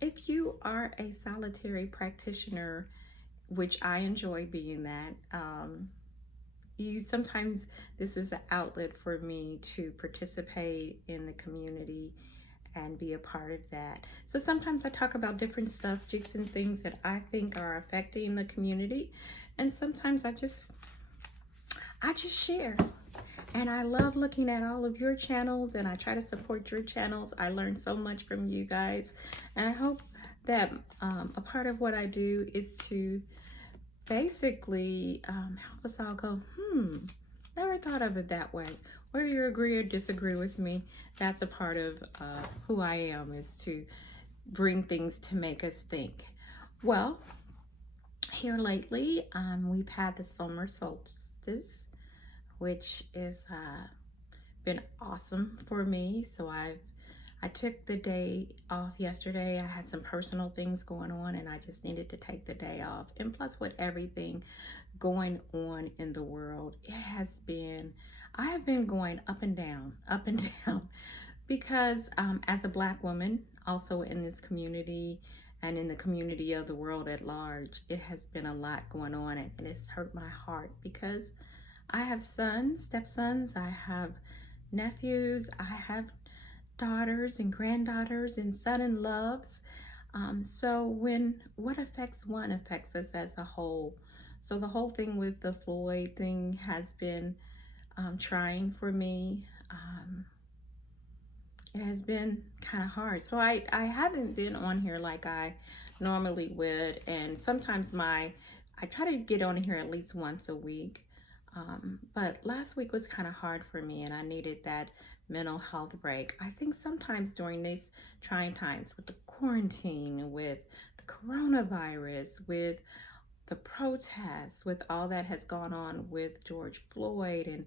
If you are a solitary practitioner, which I enjoy being that, you sometimes this is an outlet for me to participate in the community and be a part of that. So sometimes I talk about different subjects and things that I think are affecting the community, and sometimes I just share. And I love looking at all of your channels, and I try to support your channels. I learn so much from you guys, and I hope that a part of what I do is to basically help us all go, never thought of it that way. Whether you agree or disagree with me, that's a part of who I am, is to bring things to make us think. Well, here lately, we've had the summer solstice, which is been awesome for me. So I took the day off yesterday. I had some personal things going on and I just needed to take the day off. And plus, with everything going on in the world, I have been going up and down, because as a Black woman, also in this community and in the community of the world at large, it has been a lot going on, and it's hurt my heart because I have sons, stepsons, I have nephews, I have daughters and granddaughters and son-in-laws. So when what affects one affects us as a whole. So the whole thing with the Floyd thing has been trying for me. It has been kind of hard. So I haven't been on here like I normally would. And sometimes I try to get on here at least once a week. But last week was kind of hard for me, and I needed that mental health break. I think sometimes during these trying times with the quarantine, with the coronavirus, with the protests, with all that has gone on with George Floyd and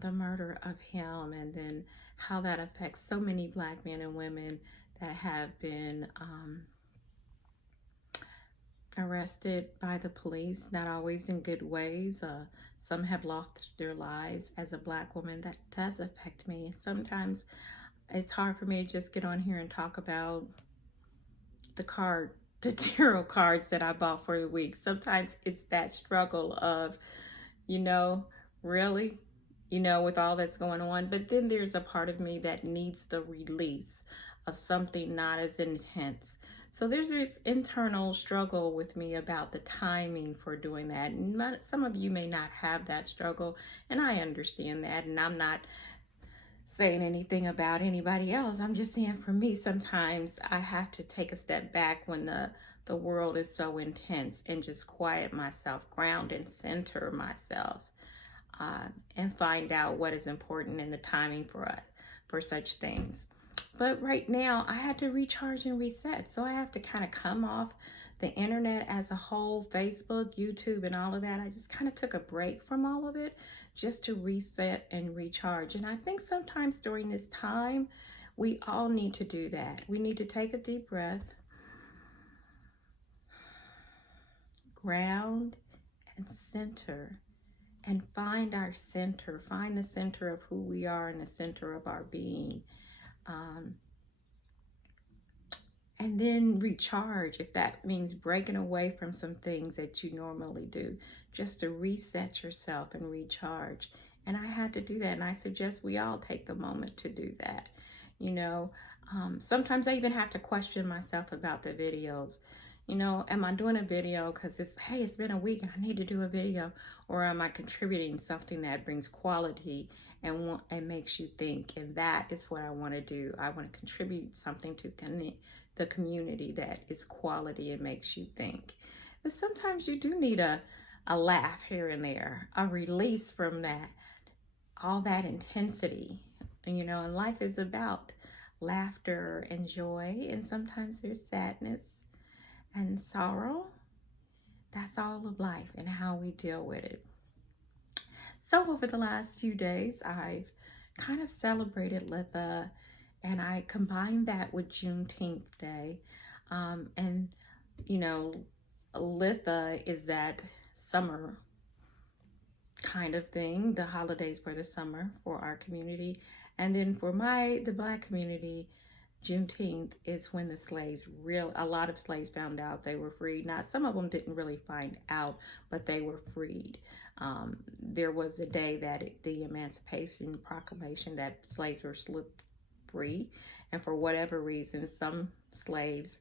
the murder of him, and then how that affects so many Black men and women that have been arrested by the police, not always in good ways. Some have lost their lives. As a Black woman, that does affect me. Sometimes it's hard for me to just get on here and talk about the tarot cards that I bought for the week. Sometimes it's that struggle of, you know, really, with all that's going on. But then there's a part of me that needs the release of something not as intense. So there's this internal struggle with me about the timing for doing that. And some of you may not have that struggle, and I understand that. And I'm not saying anything about anybody else. I'm just saying, for me, sometimes I have to take a step back when the world is so intense, and just quiet myself, ground and center myself, and find out what is important in the timing for us for such things. But right now, I had to recharge and reset. So I have to kind of come off the internet as a whole, Facebook, YouTube, and all of that. I just kind of took a break from all of it just to reset and recharge. And I think sometimes during this time, we all need to do that. We need to take a deep breath, ground and center, and find our center, find the center of who we are and the center of our being. And then recharge, if that means breaking away from some things that you normally do, just to reset yourself and recharge. And I had to do that, and I suggest we all take the moment to do that. Sometimes I even have to question myself about the videos. Am I doing a video because it's been a week and I need to do a video, or am I contributing something that brings quality and makes you think? And that is what I want to do. I want to contribute something to the community that is quality and makes you think. But sometimes you do need a laugh here and there, a release from all that intensity. And life is about laughter and joy, and sometimes there's sadness and sorrow. That's all of life and how we deal with it. So over the last few days, I've kind of celebrated Litha, and I combined that with Juneteenth Day. And Litha is that summer kind of thing, the holidays for the summer for our community. And then for the Black community, Juneteenth is when the slaves a lot of slaves found out they were freed. Now, some of them didn't really find out, but they were freed. There was a day that the Emancipation Proclamation that slaves were slipped free, and for whatever reason, some slaves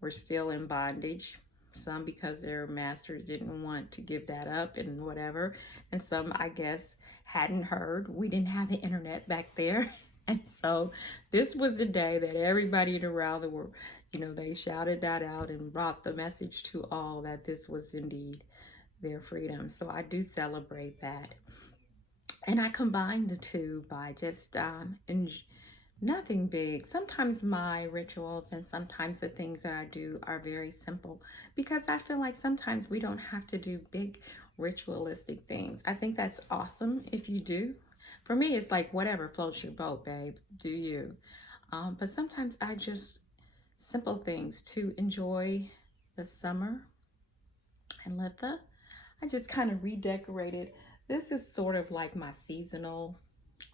were still in bondage. Some because their masters didn't want to give that up and whatever, and some, I guess, hadn't heard. We didn't have the internet back there. And so this was the day that everybody around the world, they shouted that out and brought the message to all that this was indeed their freedom. So I do celebrate that. And I combine the two by just nothing big. Sometimes my rituals and sometimes the things that I do are very simple, because I feel like sometimes we don't have to do big ritualistic things. I think that's awesome if you do. For me, it's like whatever floats your boat, babe. Do you? But sometimes I just simple things to enjoy the summer. And Litha, I just kind of redecorated. This is sort of like my seasonal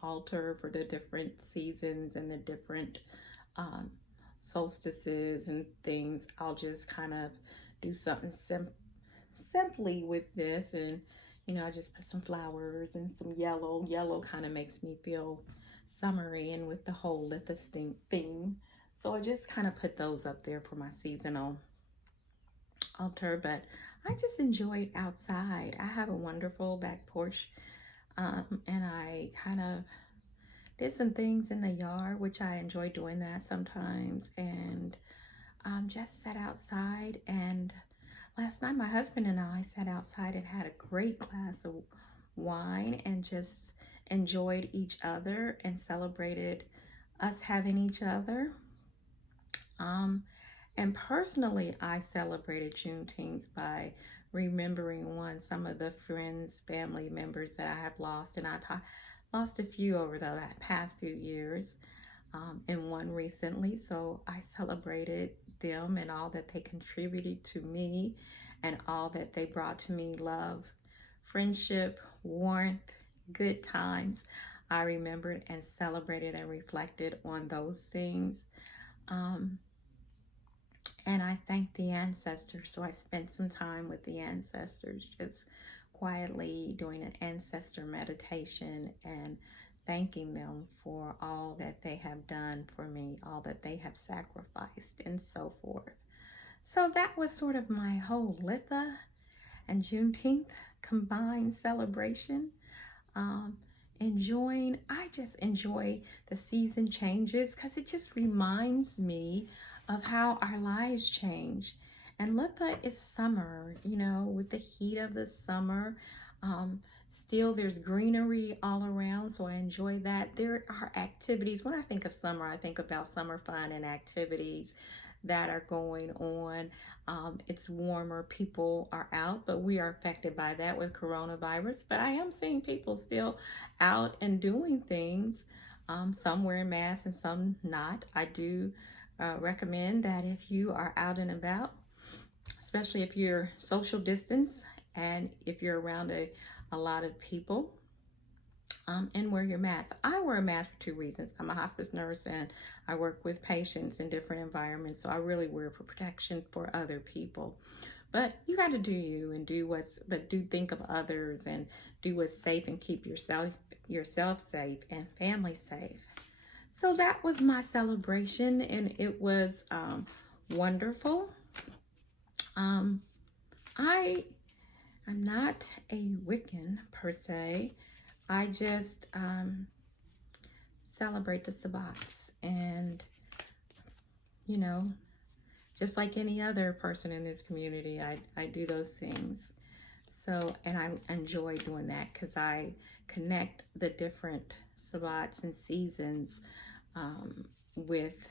altar for the different seasons and the different solstices and things. I'll just kind of do something simply with this, and I just put some flowers and some yellow. Yellow kind of makes me feel summery, and with the whole Litha theme. So I just kind of put those up there for my seasonal altar. But I just enjoy it outside. I have a wonderful back porch, and I kind of did some things in the yard, which I enjoy doing that sometimes, and just sat outside. And last night, my husband and I sat outside and had a great glass of wine and just enjoyed each other and celebrated us having each other. And personally, I celebrated Juneteenth by remembering some of the friends, family members that I have lost, and I've lost a few over the past few years, and one recently. So I celebrated them and all that they contributed to me and all that they brought to me: love, friendship, warmth, good times. I remembered and celebrated and reflected on those things. And I thanked the ancestors. So I spent some time with the ancestors, just quietly doing an ancestor meditation and thanking them for all that they have done for me, all that they have sacrificed, and so forth. So that was sort of my whole Litha and Juneteenth combined celebration. I just enjoy the season changes because it just reminds me of how our lives change. And Litha is summer, with the heat of the summer. Still, there's greenery all around, so I enjoy that. There are activities. When I think of summer, I think about summer fun and activities that are going on. It's warmer, people are out, but we are affected by that with coronavirus. But I am seeing people still out and doing things, some wearing masks and some not. I do recommend that if you are out and about, especially if you're social distance and if you're around a lot of people, and wear your mask. I wear a mask for two reasons. I'm a hospice nurse and I work with patients in different environments, so I really wear it for protection for other people. But you got to do you and do think of others and do what's safe and keep yourself safe and family safe. So that was my celebration, and it was wonderful. I'm not a Wiccan per se. I just celebrate the Sabbats, and just like any other person in this community, I do those things. So, and I enjoy doing that because I connect the different Sabbats and seasons with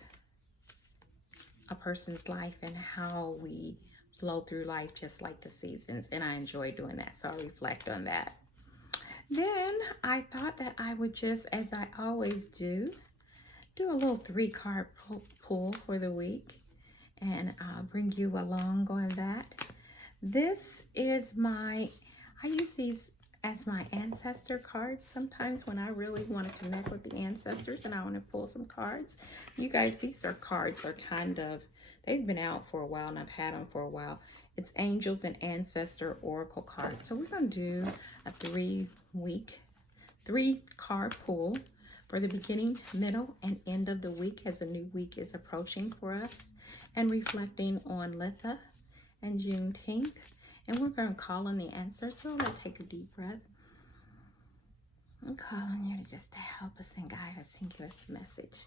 a person's life and how we flow through life just like the seasons, and I enjoy doing that, so I reflect on that. Then I thought that I would just, as I always do a little 3-card pull for the week, and I'll bring you along on that. This is I use these as my ancestor cards sometimes when I really want to connect with the ancestors and I want to pull some cards. You guys, these are cards are kind of, they've been out for a while and I've had them for a while. It's Angels and Ancestor Oracle cards. So we're going to do a 3 card pull for the beginning, middle, and end of the week as a new week is approaching for us, and reflecting on Litha and Juneteenth. And we're going to call on the answer. So let's take a deep breath. I'm calling you just to help us and guide us and give us a message.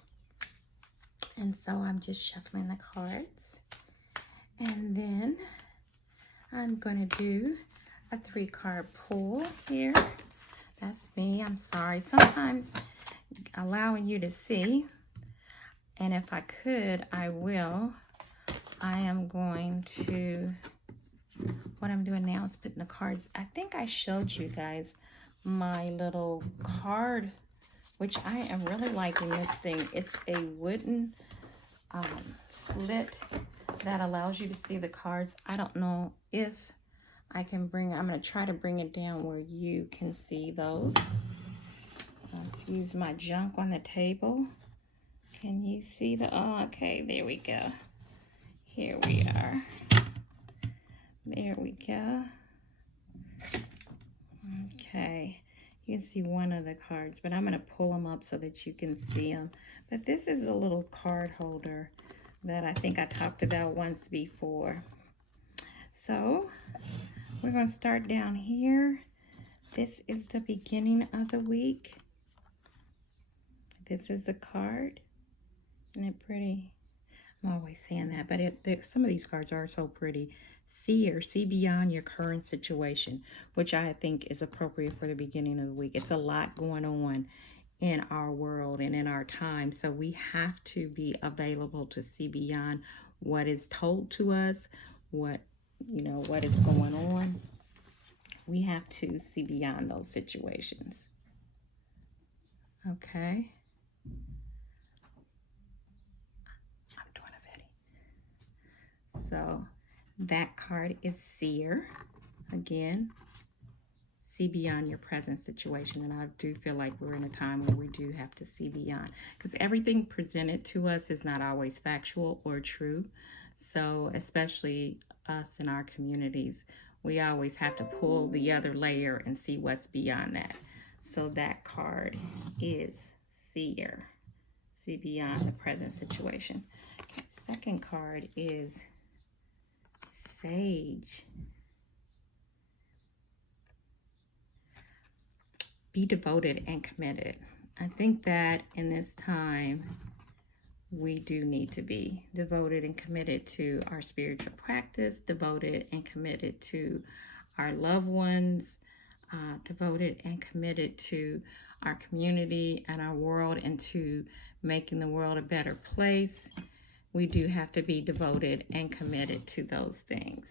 And so I'm just shuffling the cards. And then I'm going to do a 3-card pull here. That's me. I'm sorry. Sometimes allowing you to see. And if I could, I will. I am going to, what I'm doing now is putting the cards. I think I showed you guys my little card, which I am really liking this thing. It's a wooden slit that allows you to see the cards. I don't know if I can bring, I'm going to try to bring it down where you can see those. Excuse my junk on the table. Can you see the, oh, okay, there we go. Here we are. There we go. Okay, you can see one of the cards, but I'm going to pull them up so that you can see them. But this is a little card holder that I think I talked about once before. So we're going to start down here. This is the beginning of the week. This is the card. Isn't it pretty? I'm always saying that, but some of these cards are so pretty. See beyond your current situation, which I think is appropriate for the beginning of the week. It's a lot going on in our world and in our time, so we have to be available to see beyond what is told to us, what is going on. We have to see beyond those situations. Okay. So that card is Seer. Again, see beyond your present situation. And I do feel like we're in a time where we do have to see beyond, because everything presented to us is not always factual or true. So especially us in our communities, we always have to pull the other layer and see what's beyond that. So that card is Seer. See beyond the present situation. Okay, second card is Sage. Be devoted and committed. I think that in this time, we do need to be devoted and committed to our spiritual practice, devoted and committed to our loved ones, devoted and committed to our community and our world, and to making the world a better place. We do have to be devoted and committed to those things.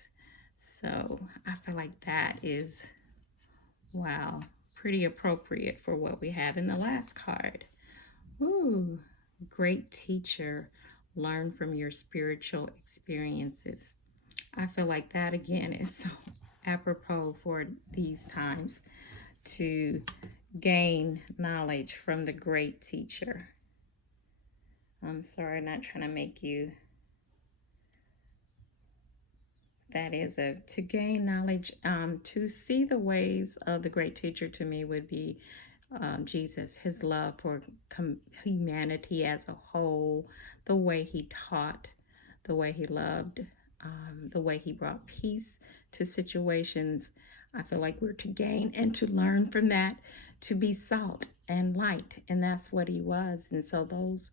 So I feel like that is, wow, pretty appropriate for what we have in the last card. Ooh, great teacher, learn from your spiritual experiences. I feel like that again is so apropos for these times, to gain knowledge from the great teacher. I'm sorry, not trying to make you. That is to gain knowledge, to see the ways of the great teacher to me would be Jesus, his love for humanity as a whole, the way he taught, the way he loved, the way he brought peace to situations. I feel like we're to gain and to learn from that, to be salt and light, and that's what he was. And so those,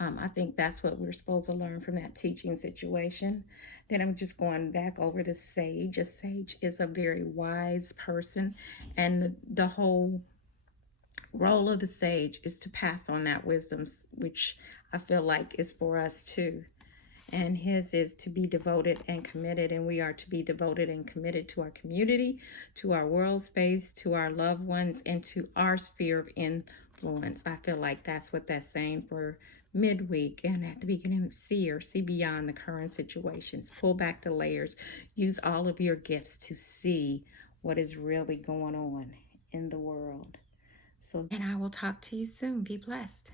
I think that's what we're supposed to learn from that teaching situation. Then I'm just going back over the sage. A sage is a very wise person, and the whole role of the sage is to pass on that wisdom, which I feel like is for us too. And his is to be devoted and committed, and we are to be devoted and committed to our community, to our world space, to our loved ones, and to our sphere of influence. I feel like that's what that's saying for midweek and at the beginning of Seer. See beyond the current situations, pull back the layers, use all of your gifts to see what is really going on in the world. So, and I will talk to you soon. Be blessed.